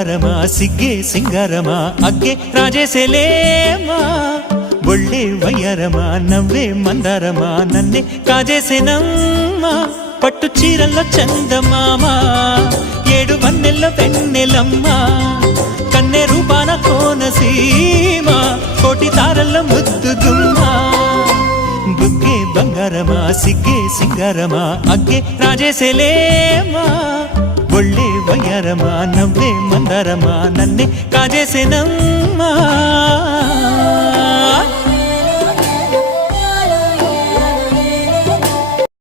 బంగారమా సిగ్గే సింగారమా అగ్గే రాజేసేలేమా ఒళ్ళే వయ్యారమా నవ్వే మందారమా నన్నే కాజేసేనమ్మా పట్టు చీరల్లో చందమామా ఏడు వన్నెల్లో వెన్నెలమ్మా కన్నె రూపాన కోనసీమా కోటి తారల్లో ముద్దుగుమ్మా బుగ్గే బంగారమా సిగ్గే సింగారమా అగ్గే రాజేసేలేమా ఒళ్ళే వయ్యారమా నవ్వే మందారమా నన్నే కాజేసేనమ్మా